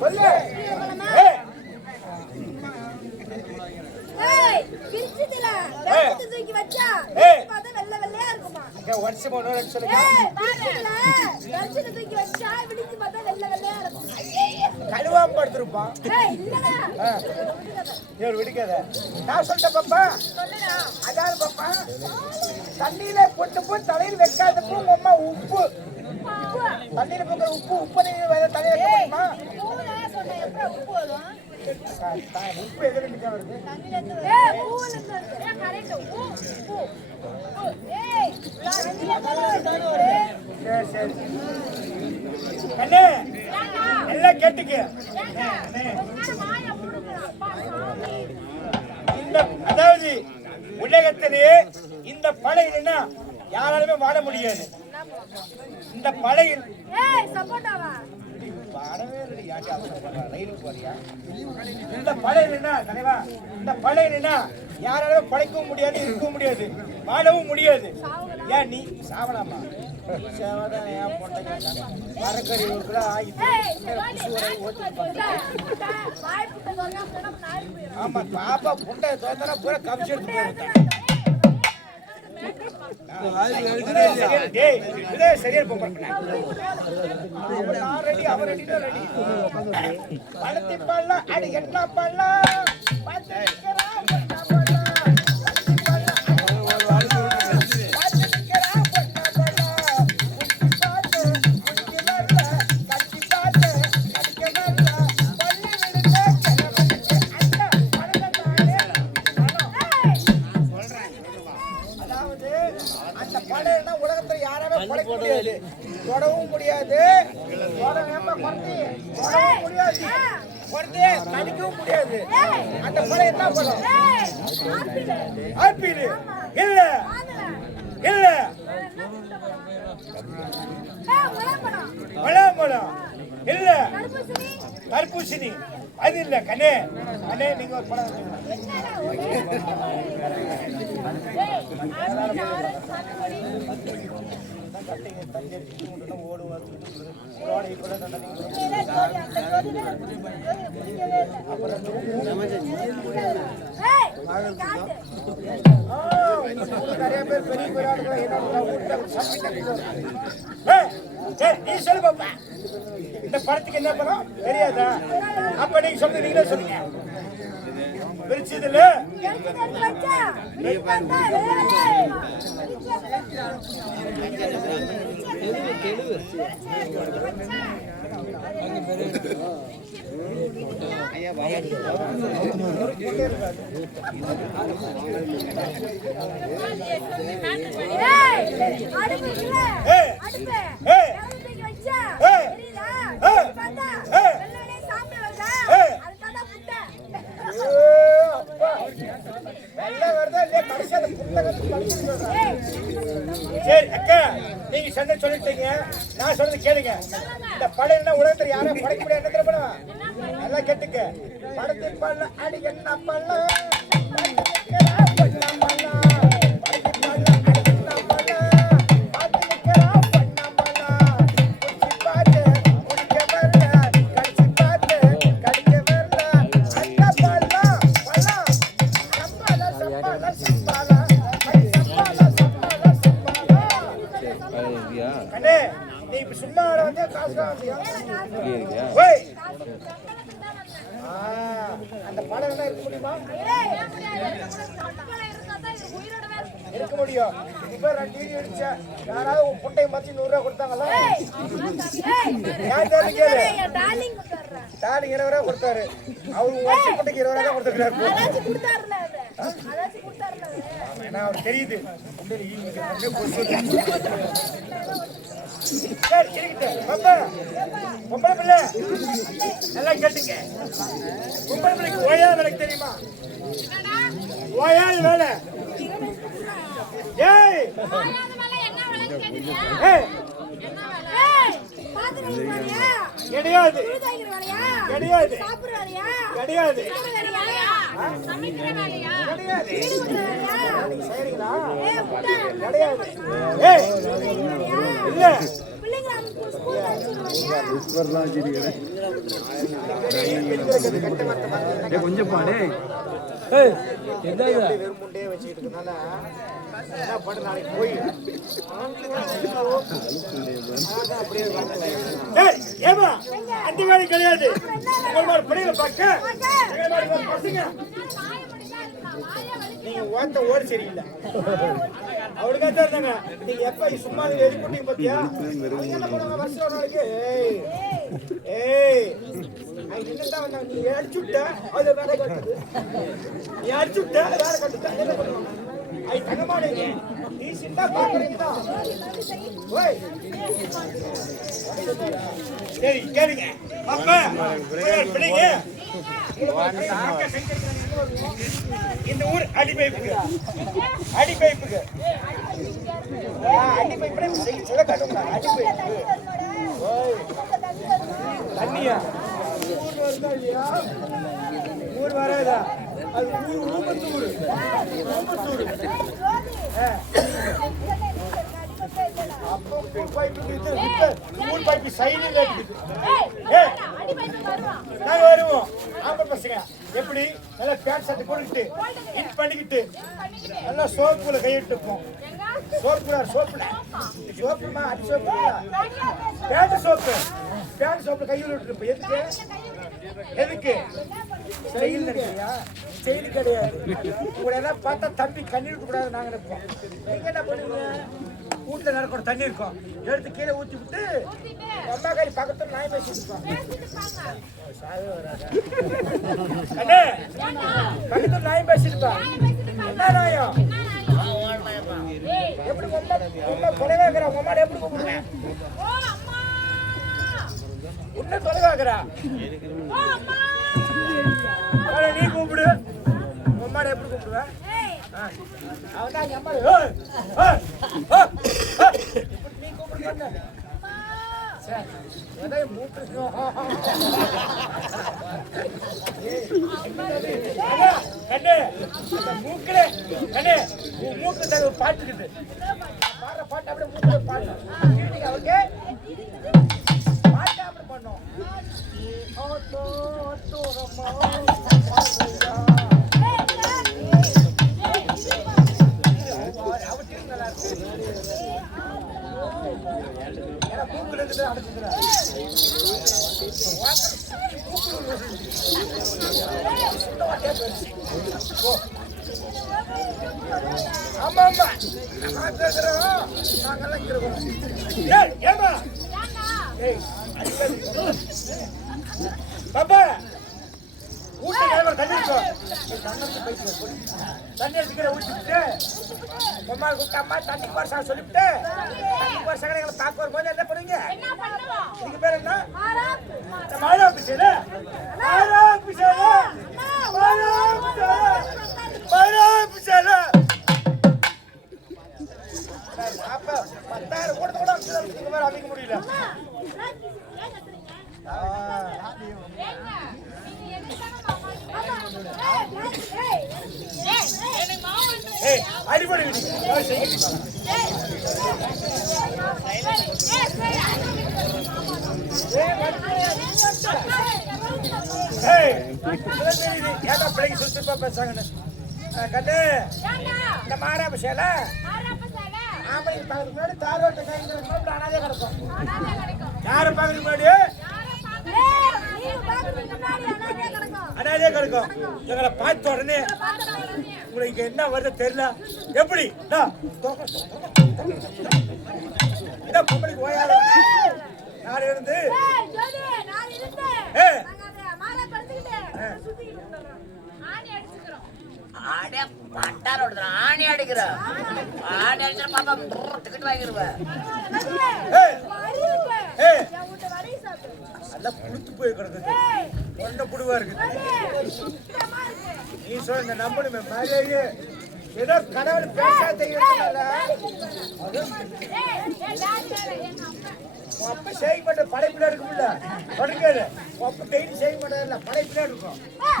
சொல்லு. தூக்கி வச்சா வெள்ளை வெள்ளையா இருக்குமா? வருஷம் ஒன்று சொல்லுங்க. தூக்கி வச்சா விடிச்சு பார்த்தா வெள்ளை வெள்ளையா இருக்கும். கழுவாம படுத்திருப்பான். விடுக்காத. நான் சொல்லிட்டேன் பாப்பா. அதாவது பாப்பா, தண்ணியில கொண்டு போய் தலையில் வைக்காதப்போ உங்க அம்மா உப்பு தண்ணியில போகிற உப்பு தலையில வைக்கணுமா? உப்பு எது வருது? சரி கண்ணே எல்லாம் கேட்டுக்க. அதாவது உலகத்திலேயே இந்த பழையினா யாராலுமே வாழ முடியாது. இந்த பழையில் இந்த பழையினா தலைவா, இந்த பழையினா யாராலும் படைக்கவும் முடியாது, இருக்கவும் முடியாது, வாழவும் முடியாது. ஏன் நீ சாவலாமா? மரக்கறி ஒரு கிலோ ஆமா பாப்பா புண்டை தோத்தனா பூரா கவிச்சு எடுத்து சரியா பழத்தி பழம் அடி என்ன பழம் தொடவும் முடியாது, கடிக்கவும் முடியாது. அந்த பழம் என்ன பழம்? ஆப்பிள் இல்ல இல்ல, பழம் இல்ல, தர்பூசணி அது இல்ல. கண்ணே கண்ணே நீங்க ஒரு பழம் நிறைய பேர் பெரிய நீ சொல்லு பாப்பா, இந்த படத்துக்கு என்ன படம் தெரியாதா? அப்ப நீங்க சொல்லுங்க, நீங்களே சொல்லுங்க. பிரிச்சதுல சரி அக்கா, நீங்க சொன்ன சொல்லிட்டீங்க, நான் சொன்னது கேளுங்க. இந்த படம் உலகத்தில் யாரும் படைக்க முடியாது. என்ன படம்? நல்லா கேட்டுக்க. படத்தை பண்ண அடி என்ன பண்ண சும்மா வந்து காசு அந்த படம் என்ன இருக்க முடியுமா? இருக்க முடியும். இப்ப ரெண்டு டிவி அடிச்ச யாராவது உன் புட்டையை மத்தி 100 ரூபா கொடுத்தாங்களா? டாலிங் 20 ரூபா கொடுத்தாரு. அவரு வருஷம் புட்டைக்கு 20 ரூபா கொடுத்துருக்காரு. ஏன்னா அவர் தெரியுது. பொம்பளை பிள்ளை நல்லா கேட்டுங்க. பொம்பளை பிள்ளைக்கு ஓயாத வேலை தெரியுமா? ஓயாத வேலை. ஏய் கிடையாது கிடையாது கிடையாது சரிங்களா? கிடையாது. இல்ல கொஞ்சம் பாடே வெறும் முண்டையே வச்சுக்கிட்டு இருக்கனால என்ன பண்ணு நாளைக்கு போய் ஏமா அந்த வேலை கிடையாது பிள்ளைகளை பார்க்க பசங்க நீங்க ஓட்ட ஓடி சரியில்லை அவளுக்காக தான் இருந்தாங்க நீங்க எப்ப சும்மா எதிர்கொண்டீங்க பாத்தியா என்ன பண்ணுவாங்க வருஷம் ஒரு நாளைக்கு ஏய் என்னதான் வந்தாங்க நீ அடிச்சு விட்ட அது வேலை கட்டுது நீ அடிச்சு விட்ட வேலை கட்டுது என்ன பண்ணுவாங்க ஐ தங்கமானீங்க நீ சின்ன பாக்குறீங்களா ஓய் சரி கேளுங்க அப்பா பிள்ளைங்க இந்த ஊர் அடிப்பைப்புக்கு அடிப்பைப்புக்கு சொல்ல காட்டுங்க அடிப்பைப்பு தண்ணியா ஊர் வருதா இல்லையா ஊர் வராதா அது ஊர் ஊமத்தூர் ஊமத்தூர் அப்போ ஊர் பைப்பு சைடில் இருக்குது நாங்க வருவோம் ஆம்பளை பசங்க எப்படி நல்லா பேண்ட் சட்டை போட்டுக்கிட்டு ஹிட் பண்ணிக்கிட்டு நல்லா சோப்புல கையிட்டு இருப்போம் சோப்புமா அடி சோப்பு பேண்ட் சோப்புல கையில் விட்டுருப்போம் எதுக்கு செயல் நினைக்கிறியா செயல் கிடையாது உங்களை எல்லாம் பார்த்தா தம்பி கண்ணீர் கூடாது நாங்க நினைப்போம் நீங்க என்ன பண்ணுவீங்க வீட்டுல நடக்கிற தண்ணி இருக்கும் எடுத்து கீழே ஊத்தி விட்டு அம்மா கறி பக்கத்துல நாய் பேசிட்டு இருக்கோம் பக்கத்துல நாய் பேசிருப்பா என்ன நாயம் எப்படி தொலைவாக்குறா உங்க அம்மா எப்படி கூப்பிடுவேன் உன்ன தொலைவாக்குறா நீ கூப்பிடு உம்மாட எப்படி கூப்பிடுவ அவன் தான் அம்மா நீ கூப்பிடு மூக்குல மூக்கு பாட்டுக்கிட்டு பாடுற பாட்டு அப்படியே மூக்குல பாடணும் அவருக்கு பாட்டு அப்படி பண்ணோம் மூக்குல இருந்து அடைச்சுக்கிறேன் ஆமா ஆமா நாங்கெல்லாம் ஏமா பாப்பா ஊட்டி தண்ணி தண்ணி எடுத்துக்கிற ஊற்றிட்டு அம்மா கூப்பிட்டு அம்மா தண்ணி பரிசா சொல்லிவிட்டு தண்ணி பரிசா எங்களை பார்க்க வரும்போது என்ன பண்ணுவீங்க இதுக்கு பேர் என்ன மாடா பிசேல அப்ப 10,000 கூட அமைக்க முடியல அடிப்படை ஏதா பிள்ளைங்க சுத்தப்பா பேசாங்கன்னு கண்ணு இந்த மாராபசேல ஆம்பளைக்கு பக்கத்துக்கு முன்னாடி தாரோட்ட கைங்க அனாதே கிடக்கும் யாரும் பக்கத்துக்கு முன்னாடி அனாதே கிடக்கும் எங்களை பார்த்த உடனே உங்களுக்கு என்ன வருது தெரியல எப்படி பொம்பளைக்கு ஓயாத நாடு இருந்து ஆணி அடிக்கிற ஆணி அடிச்சா பாப்பா டிக்கெட் வாங்கிடுவேன் எல்லாம் புளுத்து போய் கிடக்குது ஒன்ன புடுவா இருக்குது நீ சொல்ல இந்த நம்பணுமே மாதிரியே ஏதோ கடவுள் பேச தெரியும் அப்ப செய்ய மாட்டேன் படைப்பில இருக்கும்ல படுக்காது அப்ப டெய்லி செய்ய மாட்டேன் படைப்பில இருக்கும்